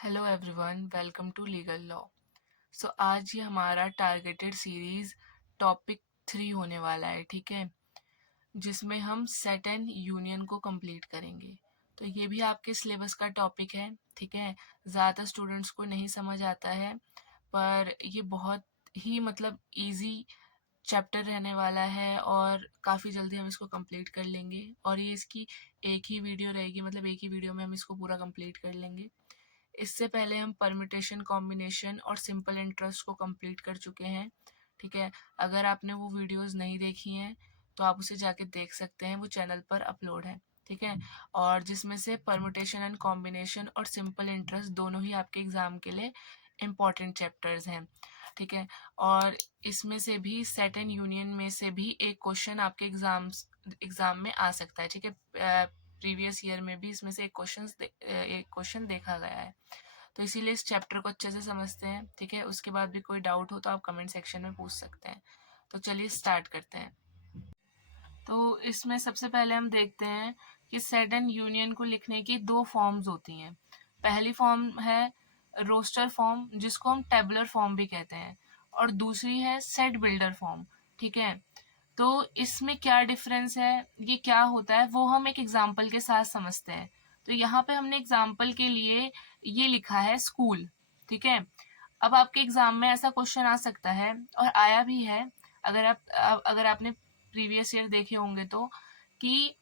Hello everyone, welcome to legal law. So आज ये हमारा टारगेटेड सीरीज टॉपिक 3 होने वाला है, ठीक है, जिसमें हम सेट एंड यूनियन को कंप्लीट करेंगे। तो ये भी आपके सिलेबस का टॉपिक है, ठीक है। ज़्यादातर स्टूडेंट्स को नहीं समझ आता है, पर ये बहुत ही इजी चैप्टर रहने वाला है और काफ़ी जल्दी हम इसको कंप्लीट कर लेंगे। और ये इसकी एक ही वीडियो रहेगी, एक ही वीडियो में हम इसको पूरा कंप्लीट कर लेंगे। इससे पहले हम परम्यूटेशन, कॉम्बिनेशन और सिंपल इंटरेस्ट को कंप्लीट कर चुके हैं, ठीक है। अगर आपने वो वीडियोस नहीं देखी हैं तो आप उसे जाके देख सकते हैं, वो चैनल पर अपलोड है, ठीक है। और जिसमें से परम्यूटेशन एंड कॉम्बिनेशन और सिंपल इंटरेस्ट दोनों ही आपके एग्ज़ाम के लिए इम्पॉर्टेंट चैप्टर्स हैं, ठीक है। और इसमें से भी सेट एंड यूनियन में से भी एक क्वेश्चन आपके एग्ज़ाम में आ सकता है, ठीक है। प्रीवियस ईयर में भी इसमें से एक क्वेश्चन देखा गया है। तो इसीलिए इस चैप्टर को अच्छे से समझते हैं, ठीक है। उसके बाद भी कोई डाउट हो तो आप कमेंट सेक्शन में पूछ सकते हैं। तो चलिए स्टार्ट करते हैं। तो इसमें सबसे पहले हम देखते हैं कि सेट एंड यूनियन को लिखने की दो फॉर्म्स होती हैं। पहली फॉर्म है रोस्टर फॉर्म, जिसको हम टेबुलर फॉर्म भी कहते हैं, और दूसरी है सेट बिल्डर फॉर्म, ठीक है। तो इसमें क्या डिफरेंस है, ये क्या होता है, वो हम एक एग्जाम्पल के साथ समझते हैं। तो यहाँ पे हमने एग्जाम्पल के लिए ये लिखा है स्कूल, ठीक है। अब आपके एग्जाम में ऐसा क्वेश्चन आ सकता है, और आया भी है, अगर आपने प्रीवियस ईयर देखे होंगे तो, कि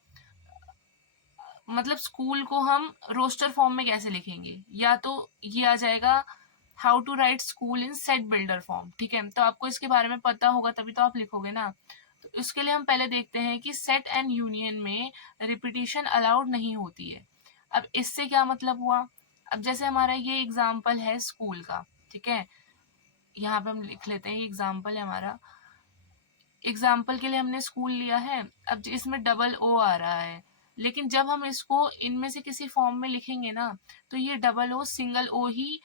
स्कूल को हम रोस्टर फॉर्म में कैसे लिखेंगे। या तो ये आ जाएगा how to write school in set builder form, ठीक है। तो आपको इसके बारे में पता होगा तभी तो आप लिखोगे ना। तो इसके लिए हम पहले देखते हैं कि सेट एंड यूनियन में रिपीटिशन अलाउड नहीं होती है। अब इससे क्या मतलब हुआ, अब जैसे हमारा ये एग्जाम्पल है स्कूल का, ठीक है। यहाँ पे हम लिख लेते हैं, एग्जाम्पल है हमारा। एग्जाम्पल के लिए हमने स्कूल लिया है। अब इसमें डबल ओ आ रहा है, लेकिन जब हम इसको इनमें से किसी फॉर्म में लिखेंगे ना, तो ये डबल ओ सिंगल ओ ही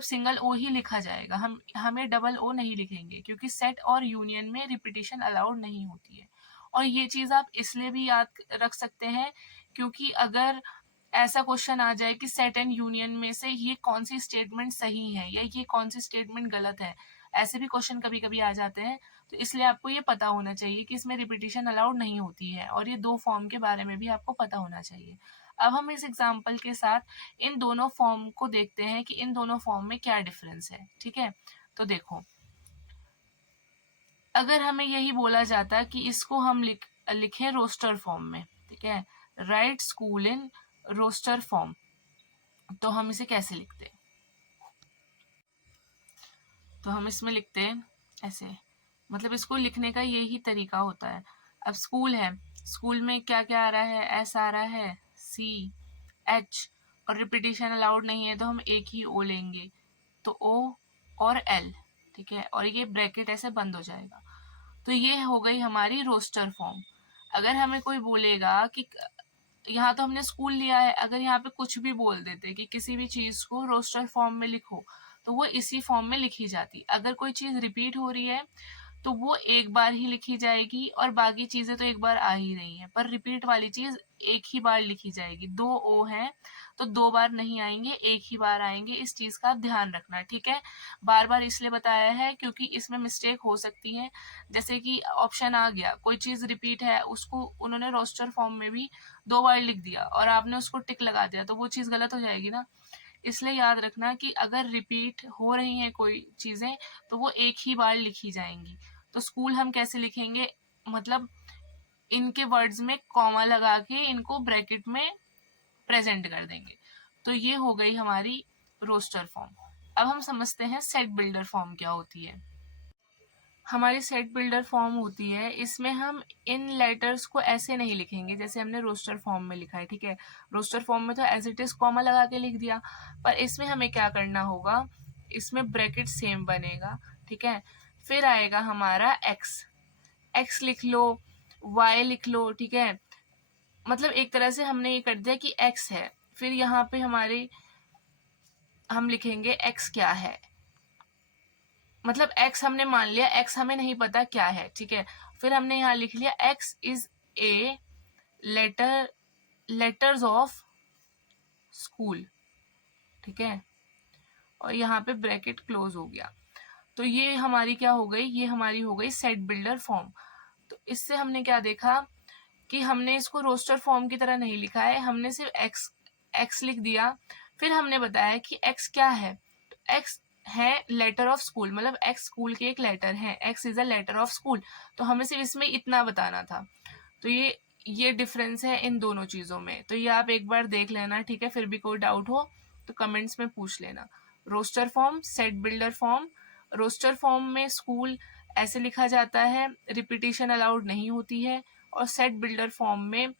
सिंगल ओ ही लिखा जाएगा। हमें डबल ओ नहीं लिखेंगे, क्योंकि सेट और यूनियन में रिपीटिशन अलाउड नहीं होती है। और ये चीज़ आप इसलिए भी याद रख सकते हैं, क्योंकि अगर ऐसा क्वेश्चन आ जाए कि सेट एंड यूनियन में से ये कौन सी स्टेटमेंट सही है या ये कौन सी स्टेटमेंट गलत है, ऐसे भी क्वेश्चन कभी कभी आ जाते हैं। तो इसलिए आपको ये पता होना चाहिए कि इसमें रिपीटिशन अलाउड नहीं होती है, और ये दो फॉर्म के बारे में भी आपको पता होना चाहिए। अब हम इस एग्जाम्पल के साथ इन दोनों फॉर्म को देखते हैं कि इन दोनों फॉर्म में क्या डिफरेंस है, ठीक है। तो देखो, अगर हमें यही बोला जाता कि इसको हम लिखें रोस्टर फॉर्म में, ठीक है, write school in roster form, तो हम इसे कैसे लिखते। तो हम इसमें लिखते हैं ऐसे, इसको लिखने का यही तरीका होता है। अब स्कूल है, स्कूल में क्या क्या आ रहा है, एस आ रहा है, सी, एच, और रिपीटिशन अलाउड नहीं है तो हम एक ही ओ लेंगे, तो ओ और एल, ठीक है, और ये ब्रैकेट ऐसे बंद हो जाएगा। तो ये हो गई हमारी रोस्टर फॉर्म। अगर हमें कोई बोलेगा कि यहाँ तो हमने स्कूल लिया है, अगर यहाँ पे कुछ भी बोल देते कि किसी भी चीज को रोस्टर फॉर्म में लिखो, तो वो इसी फॉर्म में लिखी जाती। अगर कोई चीज रिपीट हो रही है तो वो एक बार ही लिखी जाएगी, और बाकी चीजें तो एक बार आ ही रही हैं, पर रिपीट वाली चीज एक ही बार लिखी जाएगी। दो ओ है तो दो बार नहीं आएंगे, एक ही बार आएंगे। इस चीज का ध्यान रखना, ठीक है। बार बार इसलिए बताया है क्योंकि इसमें मिस्टेक हो सकती है। जैसे कि ऑप्शन आ गया, कोई चीज रिपीट है, उसको उन्होंने रोस्टर फॉर्म में भी दो बार लिख दिया और आपने उसको टिक लगा दिया, तो वो चीज गलत हो जाएगी ना। इसलिए याद रखना कि अगर रिपीट हो रही हैं कोई चीजें तो वो एक ही बार लिखी जाएंगी। तो स्कूल हम कैसे लिखेंगे, मतलब इनके वर्ड्स में कॉमा लगा के इनको ब्रैकेट में प्रेजेंट कर देंगे। तो ये हो गई हमारी रोस्टर फॉर्म। अब हम समझते हैं सेट बिल्डर फॉर्म क्या होती है। हमारी सेट बिल्डर फॉर्म होती है, इसमें हम इन लेटर्स को ऐसे नहीं लिखेंगे जैसे हमने रोस्टर फॉर्म में लिखा है, ठीक है। रोस्टर फॉर्म में तो एज इट इज कॉमा लगा के लिख दिया, पर इसमें हमें क्या करना होगा, इसमें ब्रैकेट सेम बनेगा, ठीक है। फिर आएगा हमारा एक्स, एक्स लिख लो, वाई लिख लो, ठीक है। एक तरह से हमने ये कर दिया कि एक्स है, फिर यहाँ पे हमारी हम लिखेंगे एक्स क्या है, एक्स हमने मान लिया, एक्स हमें नहीं पता क्या है, ठीक है। फिर हमने यहाँ लिख लिया x is a letters of school, ठीक है, और यहाँ पे ब्रैकेट क्लोज हो गया। तो ये हमारी क्या हो गई, ये हमारी हो गई सेट बिल्डर फॉर्म। तो इससे हमने क्या देखा कि हमने इसको रोस्टर फॉर्म की तरह नहीं लिखा है, हमने सिर्फ एक्स एक्स लिख दिया। फिर हमने बताया कि एक्स क्या है, तो एक्स है लेटर ऑफ स्कूल, मतलब एक्स स्कूल के एक लेटर है, X is a letter of school. तो हमें सिर्फ इसमें इतना बताना था। तो ये डिफरेंस है इन दोनों चीज़ों में। तो ये आप एक बार देख लेना, ठीक है। फिर भी कोई डाउट हो तो कमेंट्स में पूछ लेना। Roster form, set builder form. Roster form में स्कूल ऐसे लिखा जाता है, रिपीटिशन अलाउड नहीं होती है। और सेट बिल्डर फॉर्म में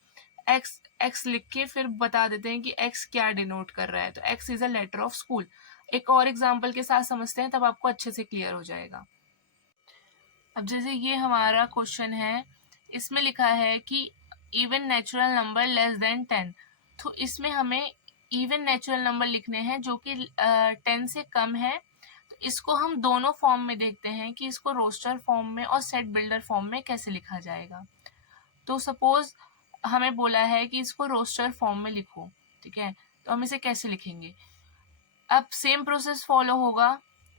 एक्स एक्स लिख के फिर बता देते हैं कि एक्स क्या डिनोट कर रहा है। तो X is a letter of school. एक और एग्जाम्पल के साथ समझते हैं, तब आपको अच्छे से क्लियर हो जाएगा। अब जैसे ये हमारा क्वेश्चन है, इसमें लिखा है कि even natural number less than 10। तो इसमें हमें इवन नेचुरल नंबर लिखने हैं जो कि 10 से कम है। तो इसको हम दोनों फॉर्म में देखते हैं कि इसको रोस्टर फॉर्म में और सेट बिल्डर फॉर्म में कैसे लिखा जाएगा। तो सपोज हमें बोला है कि इसको रोस्टर फॉर्म में लिखो, ठीक है। तो हम इसे कैसे लिखेंगे, अब सेम प्रोसेस फॉलो होगा,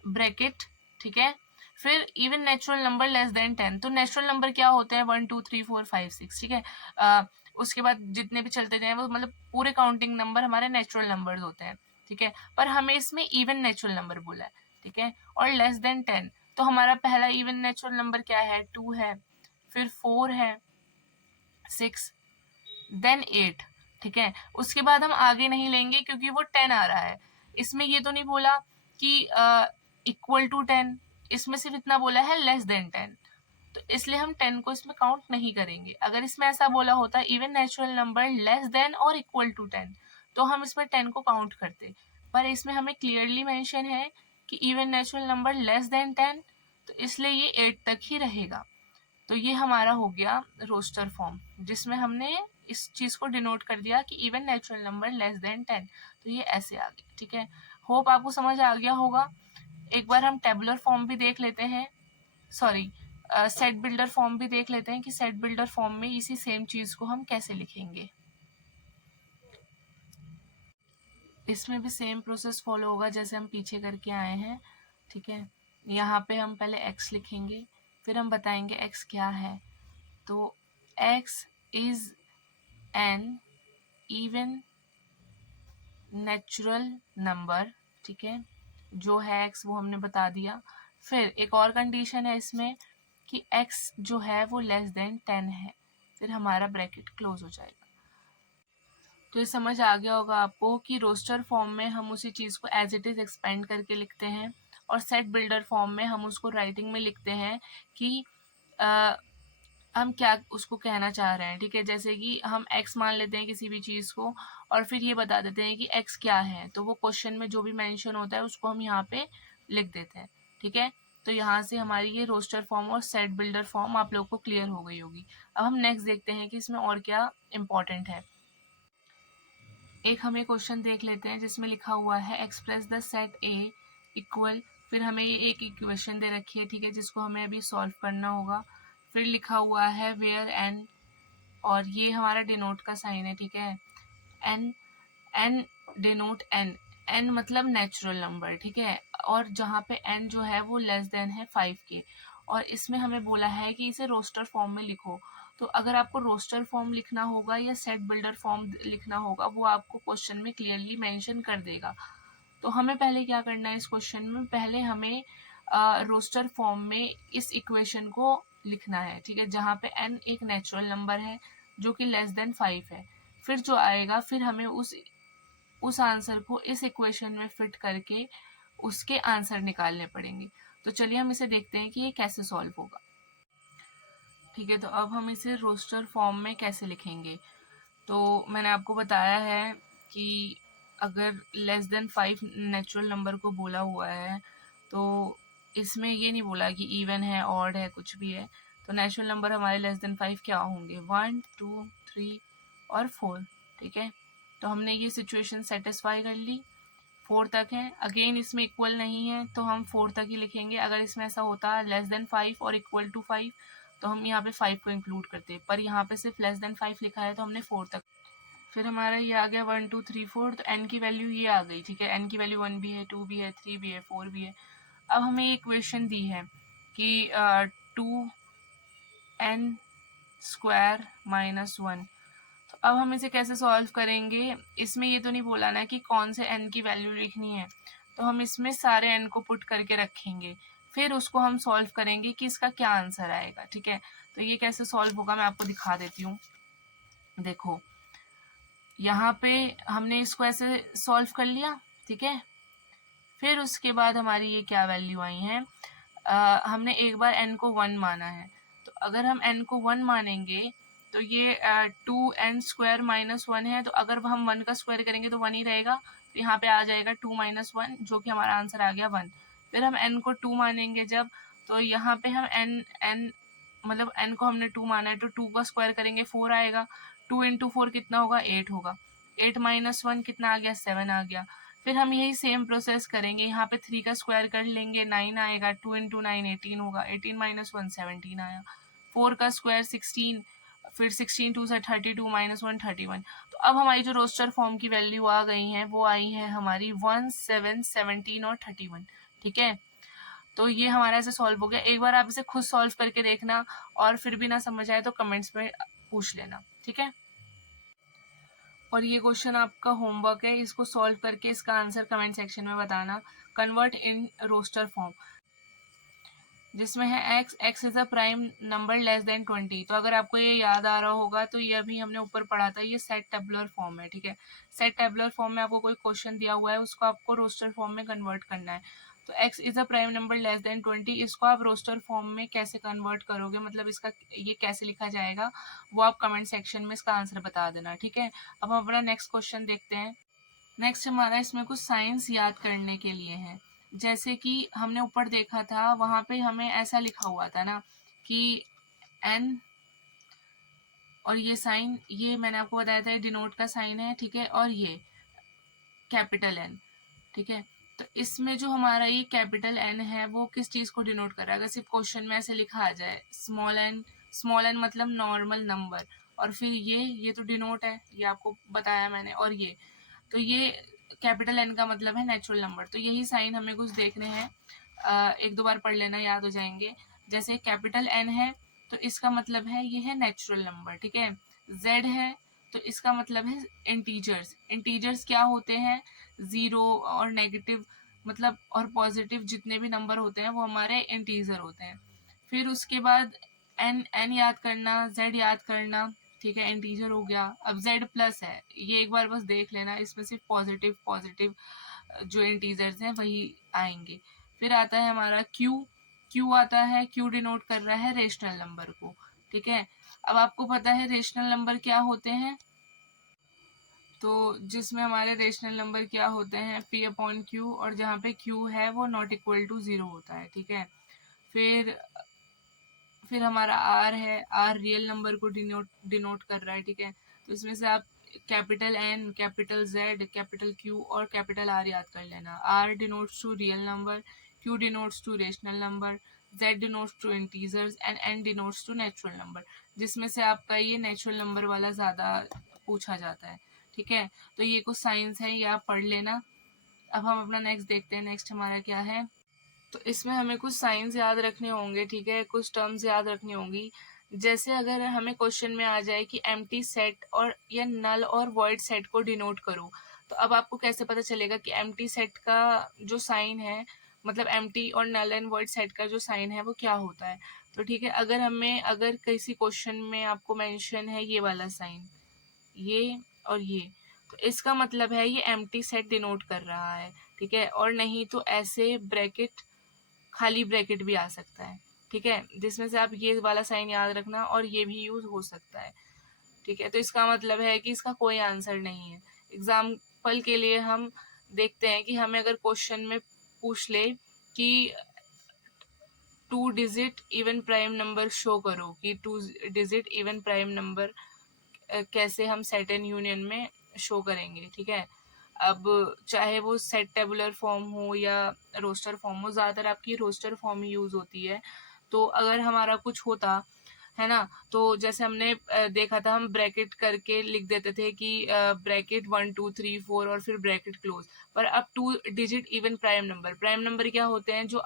ब्रैकेट, ठीक है। फिर even natural number less than 10। तो नेचुरल नंबर क्या होते हैं, 1 2 3 4 5 6, ठीक है। उसके बाद जितने भी चलते जाए वो मतलब पूरे काउंटिंग नंबर हमारे नेचुरल नंबर्स होते हैं, ठीक है। पर हमें इसमें इवन नेचुरल नंबर बोला है, ठीक है। और लेस देन 10, तो हमारा पहला इवन नेचुरल नंबर क्या है, 2 है, फिर 4 है, 6, देन 8, ठीक है। उसके बाद हम आगे नहीं लेंगे क्योंकि वो 10 आ रहा है। इसमें ये तो नहीं बोला कि इक्वल टू 10, इसमें सिर्फ इतना बोला है लेस देन 10। तो इसलिए हम 10 को इसमें काउंट नहीं करेंगे। अगर इसमें ऐसा बोला होता even natural number less than और इक्वल टू 10, तो हम इसमें 10 को काउंट करते। पर इसमें हमें क्लियरली मेंशन है कि even natural number less than 10, तो इसलिए ये 8 तक ही रहेगा। तो ये हमारा हो गया रोस्टर फॉर्म, जिसमें हमने इस चीज को डिनोट कर दिया कि even natural number less than 10। तो ये ऐसे आ गया, ठीक है। होप आपको समझ आ गया होगा। एक बार हम टेबुलर फॉर्म भी देख लेते हैं, सॉरी सेट बिल्डर फॉर्म भी देख लेते हैं कि सेट बिल्डर फॉर्म में इसी सेम चीज को हम कैसे लिखेंगे। इसमें भी सेम प्रोसेस फॉलो होगा जैसे हम पीछे करके आए हैं, ठीक है। यहाँ पे हम पहले x लिखेंगे, फिर हम बताएंगे x क्या है। तो x is an even natural number, ठीक है। जो है x वो हमने बता दिया। फिर एक और कंडीशन है इसमें कि x जो है वो लेस देन 10 है, फिर हमारा ब्रैकेट क्लोज हो जाएगा। तो ये समझ आ गया होगा आपको कि रोस्टर फॉर्म में हम उसी चीज़ को एज इट इज़ एक्सपेंड करके लिखते हैं, और सेट बिल्डर फॉर्म में हम उसको राइटिंग में लिखते हैं कि हम क्या उसको कहना चाह रहे हैं, ठीक है। जैसे कि हम x मान लेते हैं किसी भी चीज़ को, और फिर ये बता देते हैं कि x क्या है। तो वो क्वेश्चन में जो भी मेंशन होता है उसको हम यहाँ पे लिख देते हैं, ठीक है। तो यहाँ से हमारी ये रोस्टर फॉर्म और सेट बिल्डर फॉर्म आप लोग को क्लियर हो गई होगी। अब हम नेक्स्ट देखते हैं कि इसमें और क्या इम्पोर्टेंट है। एक हमें क्वेश्चन देख लेते हैं जिसमें लिखा हुआ है express the set A equal, फिर हमें ये एक इक्वेशन दे रखी है, ठीक है, जिसको हमें अभी सॉल्व करना होगा। फिर लिखा हुआ है वेयर एन, और ये हमारा डिनोट का साइन है, ठीक है। N N denote N, N मतलब नेचुरल नंबर, ठीक है। और जहाँ पे एन जो है वो लेस देन है 5 के, और इसमें हमें बोला है कि इसे रोस्टर फॉर्म में लिखो। तो अगर आपको रोस्टर फॉर्म लिखना होगा या सेट बिल्डर फॉर्म लिखना होगा, वो आपको क्वेश्चन में क्लियरली मेंशन कर देगा। तो हमें पहले क्या करना है, इस क्वेश्चन में पहले हमें रोस्टर फॉर्म में इस इक्वेशन को लिखना है, ठीक है, जहाँ पे n एक नेचुरल नंबर है जो कि लेस देन 5 है। फिर जो आएगा, फिर हमें उस आंसर को इस इक्वेशन में फिट करके उसके आंसर निकालने पड़ेंगे। तो चलिए हम इसे देखते हैं कि ये कैसे सॉल्व होगा। ठीक है, तो अब हम इसे रोस्टर फॉर्म में कैसे लिखेंगे। तो मैंने आपको बताया है कि अगर लेस देन 5 नेचुरल नंबर को बोला हुआ है, तो इसमें ये नहीं बोला कि इवन है, ऑड है, कुछ भी है। तो नेचुरल नंबर हमारे लेस देन 5 क्या होंगे, 1 2 3 और 4, ठीक है। तो हमने ये सिचुएशन सेटिस्फाई कर ली, 4 तक है। अगेन इसमें इक्वल नहीं है तो हम 4 तक ही लिखेंगे। अगर इसमें ऐसा होता लेस देन 5 और इक्वल टू 5, तो हम यहाँ पे 5 को इंक्लूड करते, पर यहाँ पे सिर्फ लेस देन 5 लिखा है तो हमने 4 तक। फिर हमारा ये आ गया 1 2 3 4, तो n की वैल्यू ये आ गई, ठीक है। n की वैल्यू 1 भी है, 2 भी है, 3 भी है, 4 भी है। अब हमें एक इक्वेशन दी है कि 2n स्क्वायर माइनस 1। तो अब हम इसे कैसे सॉल्व करेंगे? इसमें ये तो नहीं बोला ना कि कौन से n की वैल्यू लिखनी है, तो हम इसमें सारे n को पुट करके रखेंगे, फिर उसको हम सॉल्व करेंगे कि इसका क्या आंसर आएगा, ठीक है। तो ये कैसे सॉल्व होगा मैं आपको दिखा देती हूँ। देखो, यहाँ पे हमने इसको ऐसे सॉल्व कर लिया, ठीक है। फिर उसके बाद हमारी ये क्या वैल्यू आई है, हमने एक बार n को 1 माना है, तो अगर हम n को 1 मानेंगे तो ये 2n स्क्वायर माइनस 1 है, तो अगर हम 1 का स्क्वायर करेंगे तो 1 ही रहेगा, तो यहाँ पे आ जाएगा 2 माइनस 1, जो कि हमारा आंसर आ गया 1। फिर हम n को 2 मानेंगे जब, तो यहाँ पे हम n मतलब n को हमने 2 माना है, तो 2 का स्क्वायर करेंगे 4 आएगा। 2 इंटू 4 कितना होगा? 8 होगा। 8 माइनस 1 कितना आ गया? 7 आ गया। फिर हम यही सेम प्रोसेस करेंगे, यहाँ पे 3 का स्क्वायर कर लेंगे, 9 आएगा। 2 इंटू 9 18 होगा। 18 माइनस 1 17 आया। 4 का स्क्वायर 16, फिर 16 2 से 32 माइनस 1 31। तो अब हमारी जो रोस्टर फॉर्म की वैल्यू आ गई हैं वो आई है हमारी 1 7 17 और 31, ठीक है। तो ये हमारा ऐसे सॉल्व हो गया। एक बार आप इसे खुद सॉल्व करके देखना, और फिर भी ना समझ आए तो कमेंट्स में पूछ लेना, ठीक है। और ये क्वेश्चन आपका होमवर्क है, इसको सॉल्व करके इसका आंसर कमेंट सेक्शन में बताना। कन्वर्ट इन रोस्टर फॉर्म, जिसमें है x is a prime number less than 20। तो अगर आपको ये याद आ रहा होगा तो ये अभी हमने ऊपर पढ़ा था, ये सेट टेबुलर फॉर्म है, ठीक है। सेट टेबुलर फॉर्म में आपको कोई क्वेश्चन दिया हुआ है, उसको आपको रोस्टर फॉर्म में कन्वर्ट करना है। तो x is a prime number less than 20, इसको आप रोस्टर फॉर्म में कैसे कन्वर्ट करोगे, मतलब इसका ये कैसे लिखा जाएगा, वो आप कमेंट सेक्शन में इसका आंसर बता देना, ठीक है। अब हम अपना नेक्स्ट क्वेश्चन देखते हैं। नेक्स्ट हमारा इसमें कुछ साइंस याद करने के लिए है। जैसे कि हमने ऊपर देखा था, वहां पे हमें ऐसा लिखा हुआ था ना कि n, और ये साइन, ये मैंने आपको बताया था, ये डिनोट का साइन है, ठीक है, और ये कैपिटल N, ठीक है। तो इसमें जो हमारा ये कैपिटल N है वो किस चीज को डिनोट कर रहा है? अगर सिर्फ क्वेश्चन में ऐसे लिखा आ जाए स्मॉल n मतलब नॉर्मल नंबर, और फिर ये तो डिनोट है, ये आपको बताया मैंने, और ये तो ये कैपिटल N का मतलब है नेचुरल नंबर। तो यही साइन हमें कुछ देखने हैं, एक दो बार पढ़ लेना, याद हो जाएंगे। जैसे कैपिटल N है तो इसका मतलब है ये है नेचुरल नंबर, ठीक है। Z है तो इसका मतलब है इंटीजर्स। इंटीजर्स क्या होते हैं? जीरो और नेगेटिव, मतलब और पॉजिटिव जितने भी नंबर होते हैं वो हमारे इंटीजर होते हैं। फिर उसके बाद n याद करना, z याद करना, ठीक है, इंटीजर हो गया। अब z प्लस है, ये एक बार बस देख लेना, इसमें सिर्फ पॉजिटिव पॉजिटिव जो इंटीजर्स हैं वही आएंगे। फिर आता है हमारा क्यू आता है, क्यू डिनोट कर रहा है रेशनल नंबर को, ठीक है। अब आपको पता है रेशनल नंबर क्या होते हैं, तो जिसमें हमारे रेशनल नंबर क्या होते हैं, p अपॉन क्यू, और जहाँ पे q है वो नॉट इक्वल टू 0 होता है, ठीक है। फिर हमारा r है, r रियल नंबर को डिनोट कर रहा है, ठीक है। तो इसमें से आप capital N, capital Z, capital Q और कैपिटल R याद कर लेना। r denotes to real number, Q denotes to rational number, Z denotes to integers and N denotes to natural number, जिसमें से आपका ये नेचुरल नंबर वाला ज़्यादा पूछा जाता है, ठीक है। तो ये कुछ साइंस है, ये आप पढ़ लेना। अब हम अपना नेक्स्ट देखते हैं, नेक्स्ट हमारा क्या है। तो इसमें हमें कुछ साइंस याद रखने होंगे, ठीक है, कुछ टर्म्स याद रखनी होंगी। जैसे अगर हमें क्वेश्चन में आ जाए कि एम्प्टी सेट और या नल और वॉइड सेट को डिनोट करो, तो अब आपको कैसे पता चलेगा कि एम्प्टी सेट का जो साइन है, मतलब एम्प्टी और नल एंड वॉइड सेट का जो साइन है वो क्या होता है? तो ठीक है, अगर किसी क्वेश्चन में आपको मेंशन है ये वाला साइन, ये और ये, तो इसका मतलब है ये एम्प्टी सेट डिनोट कर रहा है, ठीक है। और नहीं तो ऐसे ब्रैकेट, खाली ब्रैकेट भी आ सकता है, ठीक है, जिसमें से आप ये वाला साइन याद रखना, और ये भी यूज हो सकता है, ठीक है। तो इसका मतलब है कि इसका कोई आंसर नहीं है। एग्जाम्पल के लिए हम देखते हैं कि हमें अगर क्वेश्चन में पूछ ले कि 2 digit even prime number show करो, कि 2 डिजिट इवन प्राइम नंबर कैसे हम सेट एंड यूनियन में शो करेंगे, ठीक है। अब चाहे वो सेट टेबुलर फॉर्म हो या रोस्टर फॉर्म हो, ज़्यादातर आपकी रोस्टर फॉर्म ही यूज़ होती है। तो अगर हमारा कुछ होता है ना। तो जैसे हमने देखा था, हम ब्रैकेट करके लिख देते थे कि ब्रैकेट 1 2 3 4 और फिर ब्रैकेट क्लोज। पर अब 2 डिजिट इवन प्राइम नंबर क्या होते हैं, जो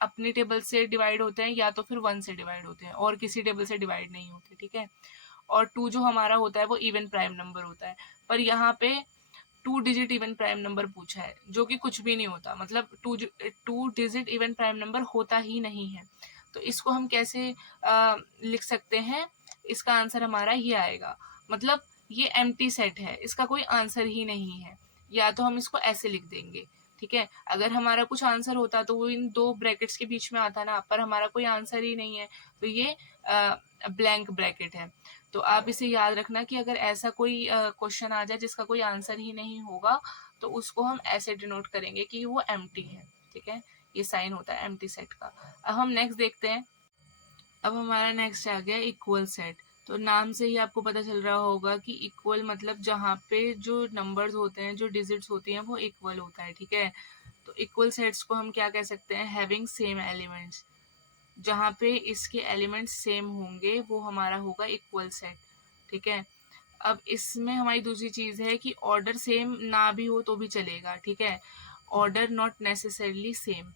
अपनी टेबल से डिवाइड होते हैं या तो फिर 1 से डिवाइड होते हैं और किसी टेबल से डिवाइड नहीं होते, ठीक है। और 2 जो हमारा होता है वो इवन प्राइम नंबर होता है। पर यहाँ पे 2 डिजिट इवन प्राइम नंबर पूछा है, जो कि कुछ भी नहीं होता, मतलब 2 डिजिट इवन प्राइम नंबर होता ही नहीं है। तो इसको हम कैसे लिख सकते हैं, इसका आंसर हमारा ये आएगा, मतलब ये एम्प्टी सेट है, इसका कोई आंसर ही नहीं है। या तो हम इसको ऐसे लिख देंगे, ठीक है। अगर हमारा कुछ आंसर होता तो वो इन दो ब्रैकेट्स के बीच में आता ना, पर हमारा कोई आंसर ही नहीं है, तो ये ब्लैंक ब्रैकेट है। तो आप इसे याद रखना कि अगर ऐसा कोई क्वेश्चन आ जाए जिसका कोई आंसर ही नहीं होगा, तो उसको हम ऐसे डिनोट करेंगे कि वो एम्प्टी है, ठीक है। ये साइन होता है एम्प्टी सेट का। अब हम नेक्स्ट देखते हैं। अब हमारा नेक्स्ट आ गया इक्वल सेट। तो नाम से ही आपको पता चल रहा होगा कि इक्वल मतलब जहाँ पे जो नंबर्स होते हैं, जो डिजिट्स होती हैं, वो इक्वल होता है, ठीक है। तो इक्वल सेट्स को हम क्या कह सकते हैं, हैविंग सेम एलिमेंट्स। जहाँ पे इसके एलिमेंट्स सेम होंगे वो हमारा होगा इक्वल सेट, ठीक है। अब इसमें हमारी दूसरी चीज़ है कि ऑर्डर सेम ना भी हो तो भी चलेगा, ठीक है। Order not necessarily same.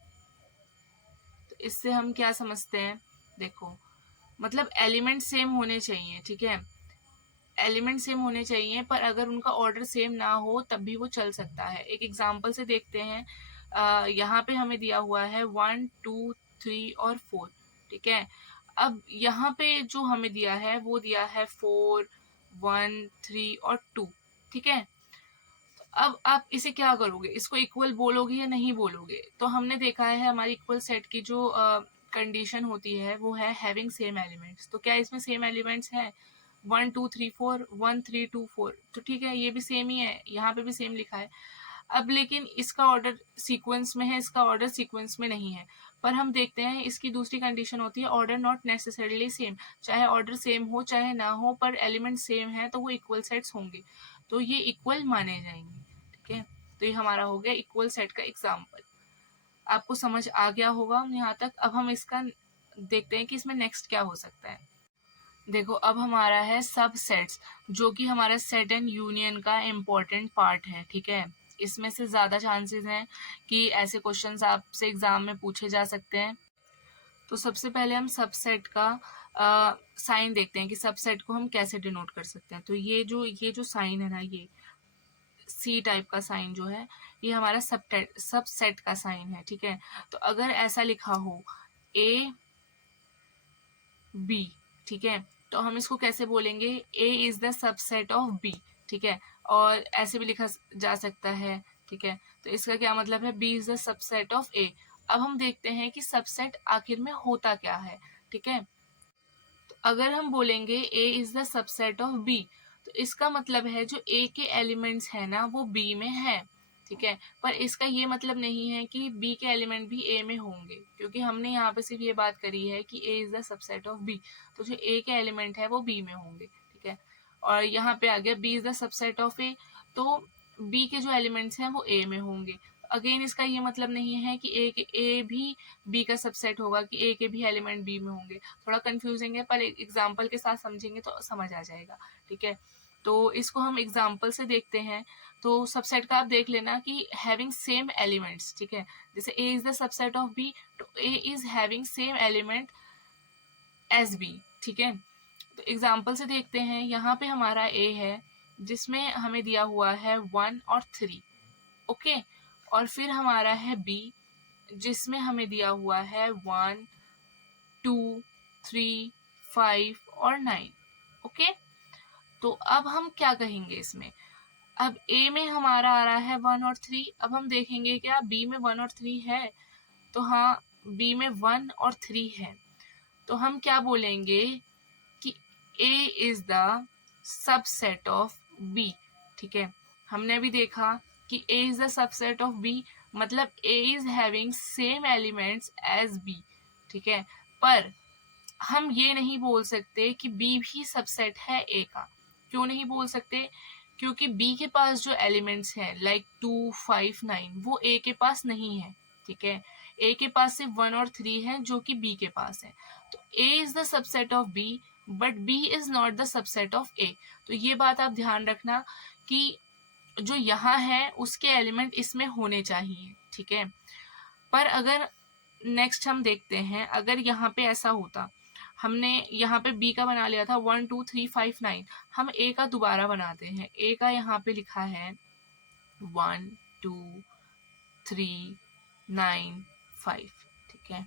तो इससे हम क्या समझते हैं, देखो, मतलब एलिमेंट सेम होने चाहिए, ठीक है। एलिमेंट सेम होने चाहिए, पर अगर उनका ऑर्डर सेम ना हो तब भी वो चल सकता है। एक एग्जांपल से देखते हैं। यहाँ पे हमें दिया हुआ है 1 2 3 और 4, ठीक है। अब यहाँ पे जो हमें दिया है वो दिया है 4 1 3 और 2, ठीक है। अब आप इसे क्या करोगे, इसको इक्वल बोलोगे या नहीं बोलोगे। तो हमने देखा है हमारी इक्वल सेट की जो कंडीशन होती है वो है हैविंग सेम एलिमेंट्स। तो क्या इसमें सेम एलिमेंट्स है, 1 2 3 4 1 3 2 4, तो ठीक है, ये भी सेम ही है, यहाँ पे भी सेम लिखा है। अब लेकिन इसका ऑर्डर सीक्वेंस में है, इसका ऑर्डर सीक्वेंस में नहीं है। पर हम देखते हैं इसकी दूसरी कंडीशन होती है ऑर्डर नॉट नेसेसरीली सेम। चाहे ऑर्डर सेम हो चाहे ना हो, पर एलिमेंट सेम है तो वो इक्वल सेट्स होंगे, तो ये इक्वल माने जाएंगे, ठीक है। तो ये हमारा हो गया इक्वल सेट का एग्जाम्पल। आपको समझ आ गया होगा यहाँ तक। अब हम इसका देखते हैं कि इसमें नेक्स्ट क्या हो सकता है। देखो, अब हमारा है सब सेट्स, जो कि हमारा सेट एंड यूनियन का इम्पोर्टेंट पार्ट है, ठीक है। इसमें से ज़्यादा चांसेस हैं कि ऐसे क्वेश्चंस आपसे एग्जाम में पूछे जा सकते हैं। तो सबसे पहले हम सबसेट का साइन देखते हैं कि सबसेट को हम कैसे डिनोट कर सकते हैं। तो ये जो साइन है ना, ये सी टाइप का साइन जो है, ये हमारा सबसेट का साइन है, ठीक है। तो अगर ऐसा लिखा हो ए बी, ठीक है, तो हम इसको कैसे बोलेंगे, A is the subset of B, ठीक है। और ऐसे भी लिखा जा सकता है, ठीक है। तो इसका क्या मतलब है, B is the subset of A. अब हम देखते हैं कि सबसेट आखिर में होता क्या है, ठीक है। तो अगर हम बोलेंगे A is the subset of B, तो इसका मतलब है जो ए के एलिमेंट्स है ना वो बी में है, ठीक है। पर इसका ये मतलब नहीं है कि बी के एलिमेंट भी ए में होंगे, क्योंकि हमने यहाँ पे सिर्फ ये बात करी है कि A is the subset of B, तो जो ए के एलिमेंट है वो बी में होंगे, ठीक है। और यहाँ पे आ गया B is the subset of A, तो बी के जो एलिमेंट्स हैं वो ए में होंगे। अगेन इसका ये मतलब नहीं है कि ए भी बी का सबसेट होगा, कि ए के भी एलिमेंट बी में होंगे। थोड़ा कंफ्यूजिंग है, पर एक एग्जाम्पल के साथ समझेंगे तो समझ आ जाएगा, ठीक है। तो इसको हम एग्जाम्पल से देखते हैं। तो सबसेट का आप देख लेना कि हैविंग सेम एलिमेंट्स, ठीक है। जैसे A is the subset of B, तो A is having same element as B, ठीक है। तो एग्जाम्पल से देखते हैं। यहाँ पे हमारा ए है जिसमें हमें दिया हुआ है 1 और 3, ओके। और फिर हमारा है बी जिसमें हमें दिया हुआ है 1 2 3 5 और 9, ओके। तो अब हम क्या कहेंगे इसमें, अब ए में हमारा आ रहा है 1 और 3। अब हम देखेंगे क्या बी में 1 और 3 है, तो हाँ, बी में 1 और 3 है। तो हम क्या बोलेंगे कि A is the subset of B, ठीक है। हमने अभी देखा कि A is the subset of B, मतलब A is having same elements as B, ठीक है। पर हम ये नहीं बोल सकते कि बी भी सबसेट है ए का। क्यों नहीं बोल सकते, क्योंकि बी के पास जो एलिमेंट्स हैं लाइक 2 5 9 वो ए के पास नहीं है, ठीक है। ए के पास सिर्फ 1 और 3 है जो कि बी के पास है। तो A is the subset of B but B is not the subset of A। तो ये बात आप ध्यान रखना कि जो यहाँ है उसके एलिमेंट इसमें होने चाहिए, ठीक है। पर अगर नेक्स्ट हम देखते हैं, अगर यहाँ पे ऐसा होता, हमने यहाँ पे B का बना लिया था 1 2 3 5 9, हम A का दोबारा बनाते हैं। A का यहाँ पे लिखा है 1 2 3 9 5, ठीक है।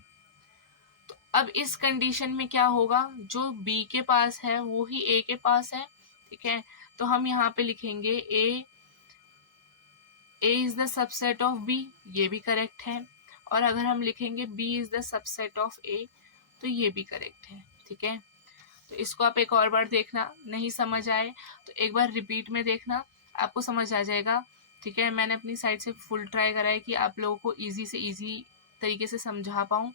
तो अब इस कंडीशन में क्या होगा, जो B के पास है वो ही A के पास है, ठीक है। तो हम यहाँ पे लिखेंगे A is the subset of B, ये भी करेक्ट है। और अगर हम लिखेंगे B is the subset of A, तो ये भी करेक्ट है, ठीक है। तो इसको आप एक और बार देखना, नहीं समझ आए तो एक बार रिपीट में देखना, आपको समझ आ जाएगा, ठीक है। मैंने अपनी साइड से फुल ट्राई करा है कि आप लोगों को इजी से इजी तरीके से समझा पाऊँ,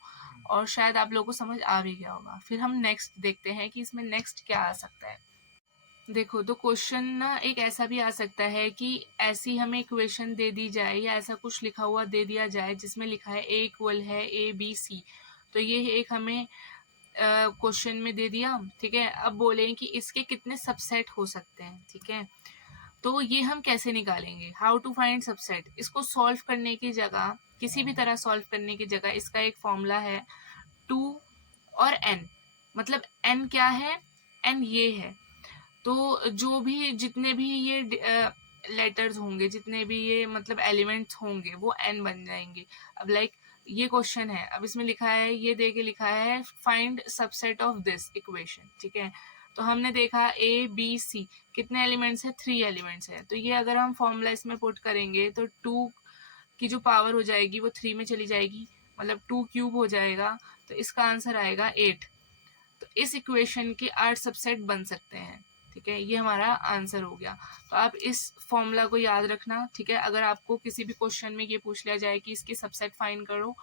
और शायद आप लोगों को समझ आ भी गया होगा। फिर हम नेक्स्ट देखते हैं कि इसमें नेक्स्ट क्या आ सकता है। देखो, तो क्वेश्चन ना एक ऐसा भी आ सकता है कि ऐसी हमें इक्वेशन दे दी जाए या ऐसा कुछ लिखा हुआ दे दिया जाए जिसमें लिखा है A इक्वल है ABC। तो ये एक हमें क्वेश्चन में दे दिया, ठीक है। अब बोले कि इसके कितने सबसेट हो सकते हैं, ठीक है। तो ये हम कैसे निकालेंगे, हाउ टू फाइंड सबसेट। इसको सॉल्व करने की जगह, किसी भी तरह सॉल्व करने की जगह, इसका एक फॉर्मूला है 2 और n। मतलब n क्या है, n ये है। तो जो भी जितने भी ये लेटर्स होंगे, जितने भी ये मतलब एलिमेंट्स होंगे, वो n बन जाएंगे। अब लाइक ये क्वेश्चन है, अब इसमें लिखा है, ये दे के लिखा है find subset of this equation, ठीक है। तो हमने देखा A B C कितने एलिमेंट्स है, 3 एलिमेंट्स है। तो ये अगर हम फॉर्मूला इसमें पुट करेंगे तो 2 की जो पावर हो जाएगी वो 3 में चली जाएगी, मतलब 2 क्यूब हो जाएगा। तो इसका आंसर आएगा 8। तो इस इक्वेशन के 8 सबसेट बन सकते हैं, ठीक है। ये हमारा आंसर हो गया। तो आप इस फॉर्मूला को याद रखना, ठीक है। अगर आपको किसी भी क्वेश्चन में ये पूछ लिया जाए कि इसके सबसेट फाइंड करो,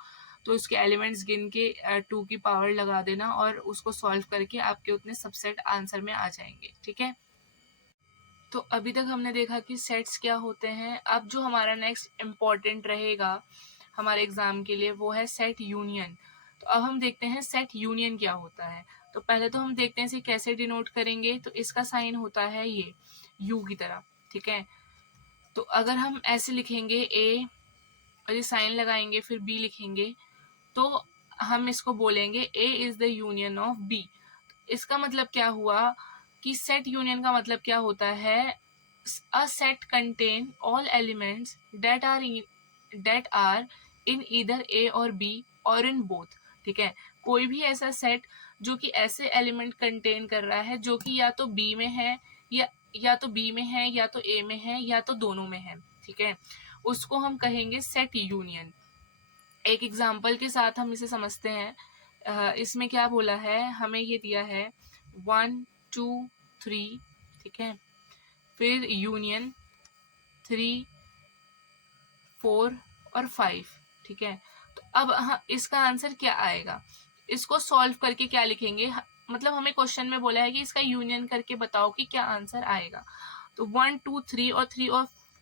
तो उसके एलिमेंट्स गिन के 2 की पावर लगा देना और उसको सॉल्व करके आपके उतने सबसेट आंसर में आ जाएंगे, ठीक है। तो अभी तक हमने देखा कि सेट्स क्या होते हैं। अब जो हमारा नेक्स्ट इम्पॉर्टेंट रहेगा हमारे एग्जाम के लिए वो है सेट यूनियन। तो अब हम देखते हैं सेट यूनियन क्या होता है। तो पहले तो हम देखते हैं इसे कैसे डिनोट करेंगे। तो इसका साइन होता है ये यू की तरह, ठीक है। तो अगर हम ऐसे लिखेंगे ए और ये साइन लगाएंगे, फिर बी लिखेंगे, तो हम इसको बोलेंगे A is the union of B. इसका मतलब क्या हुआ कि सेट यूनियन का मतलब क्या होता है, a set contain all elements that are in either A or B और इन बोथ, ठीक है। कोई भी ऐसा सेट जो कि ऐसे एलिमेंट कंटेन कर रहा है जो कि या तो बी में है या तो बी में है या तो ए में है या तो दोनों में है, ठीक है, उसको हम कहेंगे सेट यूनियन। एक एग्जाम्पल के साथ हम इसे समझते हैं। इसमें क्या बोला है, हमें ये दिया है 1 2 3, ठीक है, फिर यूनियन 3 4 और 5, ठीक है। तो अब इसका आंसर क्या आएगा, इसको सॉल्व करके क्या लिखेंगे, मतलब हमें क्वेश्चन में बोला है कि इसका यूनियन करके बताओ कि क्या आंसर आएगा। तो 1 2 3 और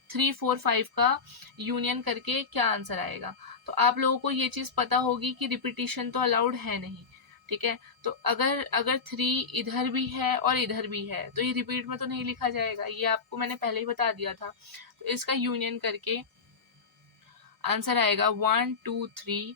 3 4 5 का यूनियन करके क्या आंसर आएगा। तो आप लोगों को ये चीज़ पता होगी कि रिपीटिशन तो अलाउड है नहीं, ठीक है। तो अगर अगर 3 इधर भी है और इधर भी है तो ये रिपीट में तो नहीं लिखा जाएगा, ये आपको मैंने पहले ही बता दिया था। तो इसका यूनियन करके आंसर आएगा 1 2 3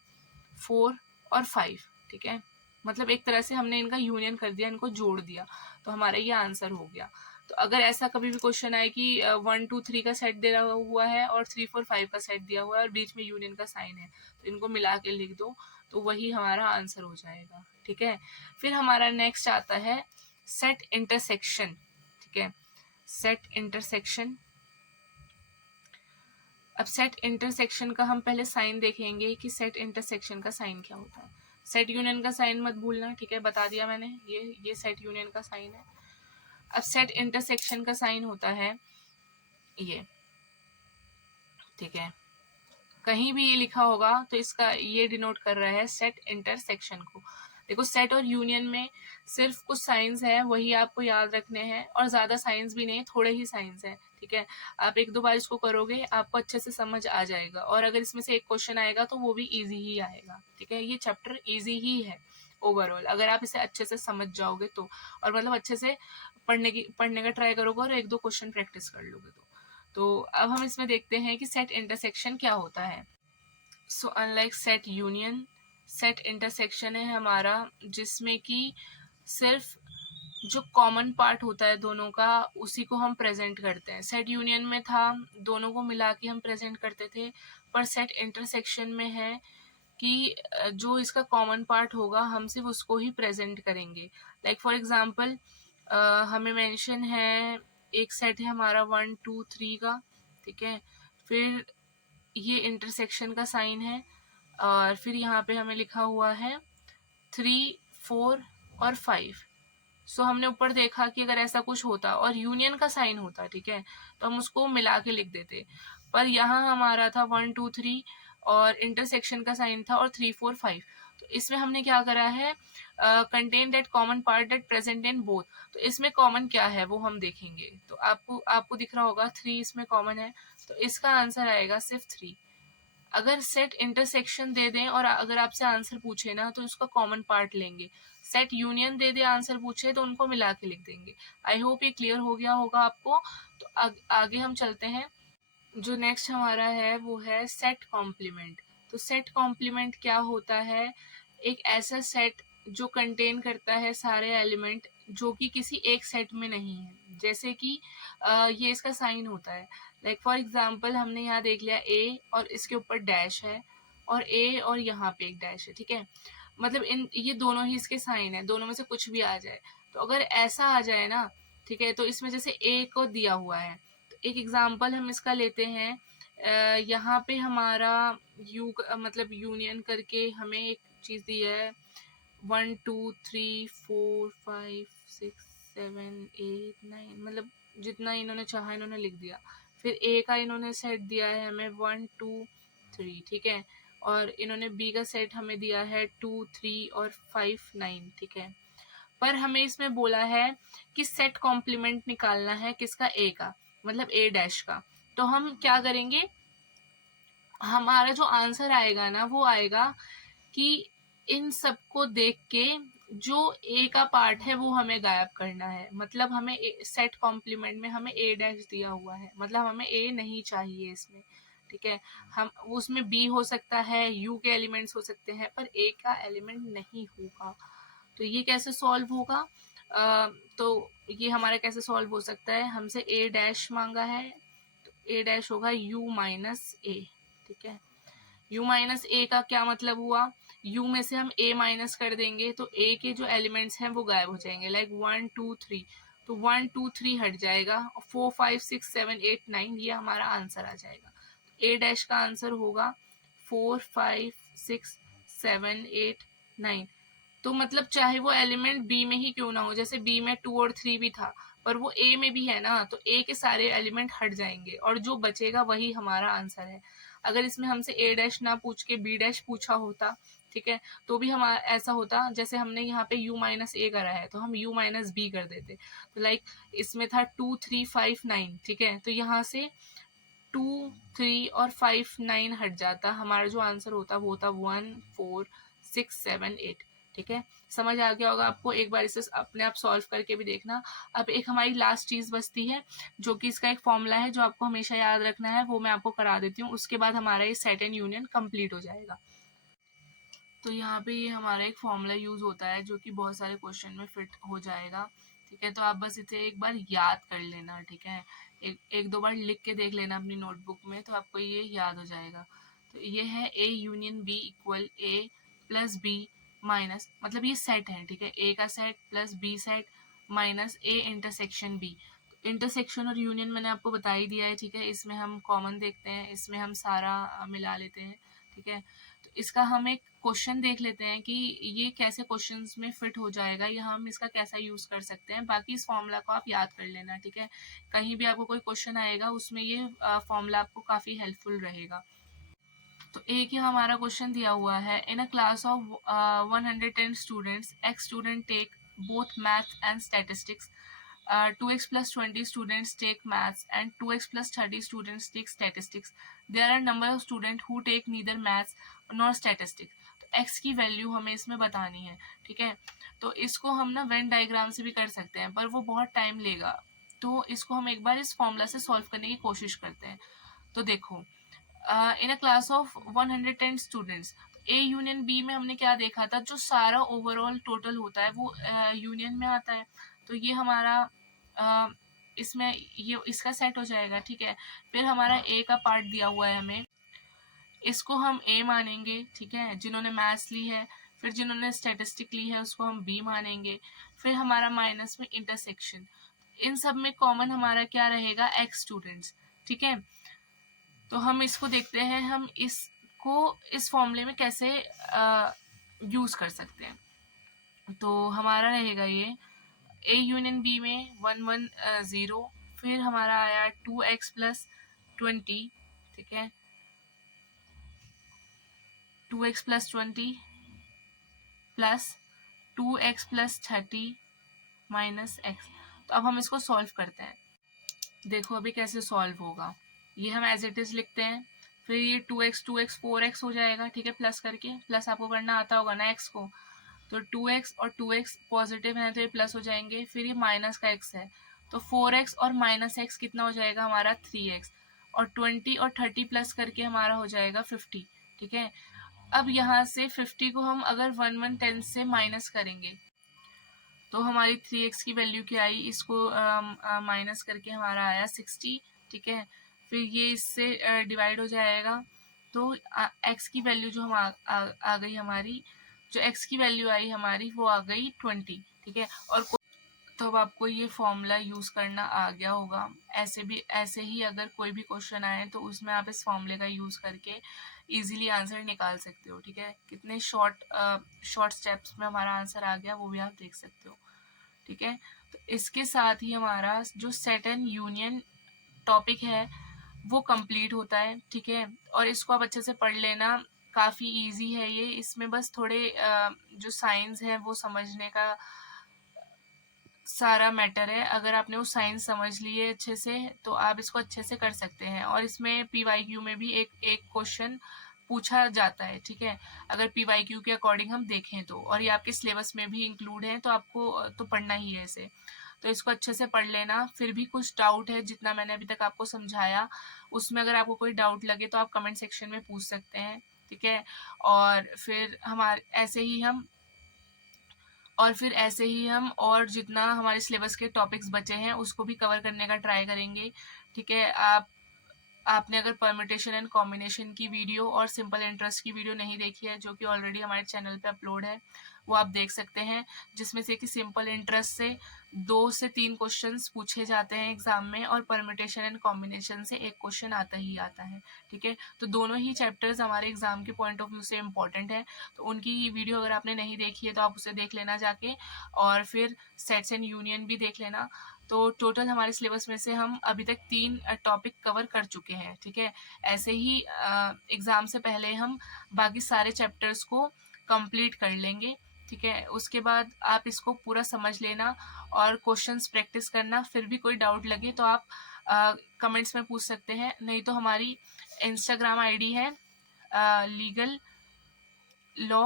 4 और 5, ठीक है। मतलब एक तरह से हमने इनका यूनियन कर दिया, इनको जोड़ दिया, तो हमारा ये आंसर हो गया। तो अगर ऐसा कभी भी क्वेश्चन आए कि 1 2 3 का सेट दिया हुआ है और 3 4 5 का सेट दिया हुआ है और बीच में यूनियन का साइन है, तो इनको मिला के लिख दो, तो वही हमारा आंसर हो जाएगा, ठीक है। फिर हमारा नेक्स्ट आता है सेट इंटरसेक्शन, ठीक है, सेट इंटरसेक्शन। अब सेट इंटरसेक्शन का हम पहले साइन देखेंगे कि सेट इंटरसेक्शन का साइन क्या होता है। सेट यूनियन का साइन मत भूलना, ठीक है, बता दिया मैंने, ये सेट यूनियन का साइन है। अब सेट इंटरसेक्शन का साइन होता है ये, ठीक है, कहीं भी ये लिखा होगा तो इसका ये डिनोट कर रहा है सेट इंटरसेक्शन को। देखो, सेट और यूनियन में सिर्फ कुछ साइंस है, वही आपको याद रखने हैं, और ज़्यादा साइंस भी नहीं, थोड़े ही साइंस हैं, ठीक है। आप 1 2 बार इसको करोगे आपको अच्छे से समझ आ जाएगा, और अगर इसमें से एक क्वेश्चन आएगा तो वो भी इजी ही आएगा, ठीक है। ये चैप्टर इजी ही है, ओवरऑल, अगर आप इसे अच्छे से समझ जाओगे तो, और मतलब अच्छे से पढ़ने का ट्राई करोगे और एक दो क्वेश्चन प्रैक्टिस कर लोगे तो अब हम इसमें देखते हैं कि सेट इंटरसेक्शन क्या होता है। So unlike set union, set intersection है हमारा जिसमें कि सिर्फ जो कॉमन पार्ट होता है दोनों का उसी को हम प्रेजेंट करते हैं। सेट यूनियन में था दोनों को मिला के हम प्रेजेंट करते थे, पर सेट इंटरसेक्शन में है कि जो इसका कॉमन पार्ट होगा हम सिर्फ उसको ही प्रेजेंट करेंगे। लाइक फॉर एग्जांपल हमें मेंशन है एक सेट है हमारा 1 2 3 का, ठीक है, फिर ये इंटरसेक्शन का साइन है और फिर यहाँ पे हमें लिखा हुआ है 3 4 और 5। सो हमने ऊपर देखा कि अगर ऐसा कुछ होता और यूनियन का साइन होता, ठीक है, तो हम उसको मिला के लिख देते, पर यहाँ हमारा था 1 2 3 और इंटरसेक्शन का साइन था और 3 4 5। तो इसमें हमने क्या करा है, contain that common part that present in both. तो इसमें कॉमन क्या है वो हम देखेंगे। तो आपको आपको दिख रहा होगा 3 इसमें कॉमन है, तो इसका आंसर आएगा सिर्फ 3। अगर सेट इंटरसेक्शन दे दें और अगर आपसे आंसर पूछे ना तो उसका कॉमन पार्ट लेंगे। सेट यूनियन दे दे आंसर पूछे तो उनको मिला के लिख देंगे। आई होप ये क्लियर हो गया होगा आपको। तो आगे हम चलते हैं। जो नेक्स्ट हमारा है वो है सेट कॉम्प्लीमेंट। तो सेट कॉम्प्लीमेंट क्या होता है, एक ऐसा सेट जो कंटेन करता है सारे एलिमेंट जो कि किसी एक सेट में नहीं है। जैसे कि ये इसका साइन होता है। लाइक फॉर एग्जांपल हमने यहाँ देख लिया ए और इसके ऊपर डैश है और ए और यहाँ पे एक डैश है, ठीक है, मतलब इन ये दोनों ही इसके साइन है, दोनों में से कुछ भी आ जाए। तो अगर ऐसा आ जाए ना, ठीक है, तो इसमें जैसे ए को दिया हुआ है, तो एक एग्जांपल हम इसका लेते हैं। यहाँ पे हमारा यू मतलब यूनियन करके हमें एक चीज़ दी है 1 2 3 4 5 6 7 8 9, मतलब जितना इन्होंने चाहा इन्होंने लिख दिया। फिर ए का इन्होंने सेट दिया है हमें 1 2 3, ठीक है, और इन्होंने बी का सेट हमें दिया है 2 3 और 5 9, ठीक है। पर हमें इसमें बोला है कि सेट कॉम्प्लीमेंट निकालना है किसका, ए का, मतलब ए डैश का। तो हम क्या करेंगे, हमारा जो आंसर आएगा ना वो आएगा कि इन सबको देख के जो ए का पार्ट है वो हमें गायब करना है। मतलब हमें सेट कॉम्प्लीमेंट में हमें ए डैश दिया हुआ है, मतलब हमें ए नहीं चाहिए इसमें, ठीक है। हम उसमें बी हो सकता है, यू के एलिमेंट्स हो सकते हैं, पर ए का एलिमेंट नहीं होगा। तो ये कैसे सॉल्व होगा, तो ये हमारा कैसे सॉल्व हो सकता है, हमसे ए डैश मांगा है, तो ए डैश होगा यू माइनस ए, ठीक है। u माइनस ए का क्या मतलब हुआ, u में से हम a माइनस कर देंगे तो a के जो एलिमेंट्स हैं वो गायब हो जाएंगे। लाइक 1 2 3, तो 1 2 3 हट जाएगा और 4 5 6 7 8 9 ये हमारा आंसर आ जाएगा। तो a डैश का आंसर होगा 4 5 6 7 8 9। तो मतलब चाहे वो एलिमेंट बी में ही क्यों ना हो, जैसे बी में 2 और 3 भी था पर वो ए में भी है ना, तो ए के सारे एलिमेंट हट जाएंगे और जो बचेगा वही हमारा आंसर है। अगर इसमें हमसे ए डैश ना पूछ के बी डैश पूछा होता, ठीक है, तो भी हम ऐसा होता, जैसे हमने यहाँ पे u माइनस ए करा है तो हम u माइनस बी कर देते। तो लाइक इसमें था 2 3 5 9, ठीक है, तो यहाँ से 2 3 और 5 9 हट जाता, हमारा जो आंसर होता वो होता 1 4 6 7 8, ठीक है। समझ आ गया होगा आपको, एक बार इसे अपने आप सॉल्व करके भी देखना। अब एक हमारी लास्ट चीज़ बचती है जो कि इसका एक फॉर्मूला है जो आपको हमेशा याद रखना है, वो मैं आपको करा देती हूँ, उसके बाद हमारा ये सेट एंड यूनियन कंप्लीट हो जाएगा। तो यहाँ पे ये हमारा एक फॉर्मूला यूज़ होता है जो कि बहुत सारे क्वेश्चन में फिट हो जाएगा, ठीक है। तो आप बस इसे एक बार याद कर लेना, ठीक है, एक दो बार लिख के देख लेना अपनी नोटबुक में तो आपको ये याद हो जाएगा। तो ये है A union B equal A plus B minus, मतलब ये सेट है, ठीक है, ए का set plus B set minus A intersection B. Intersection और यूनियन मैंने आपको बता ही दिया है, ठीक है, इसमें हम कॉमन देखते हैं, इसमें हम सारा मिला लेते हैं, ठीक है। तो इसका हम एक क्वेश्चन देख लेते हैं कि ये कैसे क्वेश्चंस में फिट हो जाएगा या हम इसका कैसा यूज कर सकते हैं। बाकी इस फॉर्मूला को आप याद कर लेना, ठीक है, कहीं भी आपको कोई क्वेश्चन आएगा उसमें ये फॉर्मूला आपको काफी हेल्पफुल रहेगा। तो एक ही हमारा क्वेश्चन दिया हुआ है, in a class of 110 students, X student take both maths and statistics, 2x plus 20 students take maths and 2x plus 30 students take statistics. There are number of students who take neither maths nor statistics. तो x की value हमें इसमें बतानी है, ठीक है। तो इसको हम ना वेन डायग्राम से भी कर सकते हैं, पर वो बहुत टाइम लेगा, तो इसको हम एक बार इस फॉर्मूला से सॉल्व करने की कोशिश करते हैं। तो देखो, in a class of 110 students, A union B में हमने क्या देखा था, जो सारा ओवरऑल टोटल होता है वो यूनियन में आता है। तो ये हमारा इसमें ये इसका सेट हो जाएगा, ठीक है। फिर हमारा ए का पार्ट दिया हुआ है हमें, इसको हम ए मानेंगे, ठीक है, जिन्होंने मैथ्स ली है। फिर जिन्होंने स्टैटिस्टिक ली है उसको हम बी मानेंगे। फिर हमारा माइनस में इंटरसेक्शन, इन सब में कॉमन हमारा क्या रहेगा, एक्स स्टूडेंट्स, ठीक है। तो हम इसको देखते हैं, हम इसको इस फॉर्मूले में कैसे यूज कर सकते हैं। तो हमारा रहेगा ये ए यूनियन बी में 110, फिर हमारा आया 2x+20, ठीक है, 2x+20 plus 2x+30 minus x। तो अब हम इसको सॉल्व करते हैं। देखो अभी कैसे सॉल्व होगा, ये हम एज इट इज लिखते हैं। फिर ये 2x 4x हो जाएगा, ठीक है, प्लस करके, प्लस आपको करना आता होगा ना x को। तो 2x और 2x पॉजिटिव है तो ये प्लस हो जाएंगे। फिर ये माइनस का x है, तो 4x और माइनस x कितना हो जाएगा हमारा 3x, और 20 और 30 प्लस करके हमारा हो जाएगा 50, ठीक है। अब यहाँ से 50 को हम अगर 110 से माइनस करेंगे तो हमारी 3x की वैल्यू क्या आई, इसको माइनस करके हमारा आया 60, ठीक है। फिर ये इससे डिवाइड हो जाएगा, तो x की वैल्यू जो हम आ गई हमारी, जो x की वैल्यू आई हमारी वो आ गई 20, ठीक है। और तो अब आपको ये फॉर्मूला यूज़ करना आ गया होगा। ऐसे ही अगर कोई भी क्वेश्चन आए तो उसमें आप इस फॉर्मूले का यूज़ करके इजीली आंसर निकाल सकते हो, ठीक है। कितने शॉर्ट स्टेप्स में हमारा आंसर आ गया वो भी आप देख सकते हो, ठीक है। तो इसके साथ ही हमारा जो सेट एंड यूनियन टॉपिक है वो कंप्लीट होता है, ठीक है। और इसको आप अच्छे से पढ़ लेना, काफ़ी इजी है ये। इसमें बस थोड़े जो साइंस है वो समझने का सारा मैटर है। अगर आपने वो साइंस समझ लिए अच्छे से तो आप इसको अच्छे से कर सकते हैं। और इसमें PYQ में भी एक क्वेश्चन पूछा जाता है, ठीक है, अगर PYQ के अकॉर्डिंग हम देखें तो। और ये आपके सिलेबस में भी इंक्लूड है, तो आपको तो पढ़ना ही है इसे। तो इसको अच्छे से पढ़ लेना। फिर भी कुछ डाउट है, जितना मैंने अभी तक आपको समझाया उसमें अगर आपको कोई डाउट लगे तो आप कमेंट सेक्शन में पूछ सकते हैं, ठीक है। और फिर ऐसे ही हम और जितना हमारे सिलेबस के टॉपिक्स बचे हैं उसको भी कवर करने का ट्राई करेंगे, ठीक है। आपने अगर परम्यूटेशन एंड कॉम्बिनेशन की वीडियो और सिंपल इंटरेस्ट की वीडियो नहीं देखी है, जो कि ऑलरेडी हमारे चैनल पे अपलोड है, वो आप देख सकते हैं, जिसमें से कि सिंपल इंटरेस्ट से 2 से 3 क्वेश्चंस पूछे जाते हैं एग्जाम में, और परम्यूटेशन एंड कॉम्बिनेशन से एक क्वेश्चन आता ही आता है, ठीक है। तो दोनों ही चैप्टर्स हमारे एग्जाम के पॉइंट ऑफ व्यू से इम्पॉर्टेंट है। तो उनकी वीडियो अगर आपने नहीं देखी है तो आप उसे देख लेना जाके, और फिर सेट्स एंड यूनियन भी देख लेना। तो टोटल हमारे सिलेबस में से हम अभी तक 3 टॉपिक कवर कर चुके हैं, ठीक है। ऐसे ही एग्ज़ाम से पहले हम बाकी सारे चैप्टर्स को कंप्लीट कर लेंगे, ठीक है। उसके बाद आप इसको पूरा समझ लेना और क्वेश्चंस प्रैक्टिस करना। फिर भी कोई डाउट लगे तो आप कमेंट्स में पूछ सकते हैं, नहीं तो हमारी इंस्टाग्राम आईडी है लीगल लॉ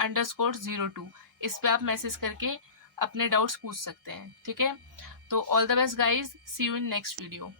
_02, इस पे आप मैसेज करके अपने डाउट्स पूछ सकते हैं, ठीक है। तो all the best guys, see you in next video.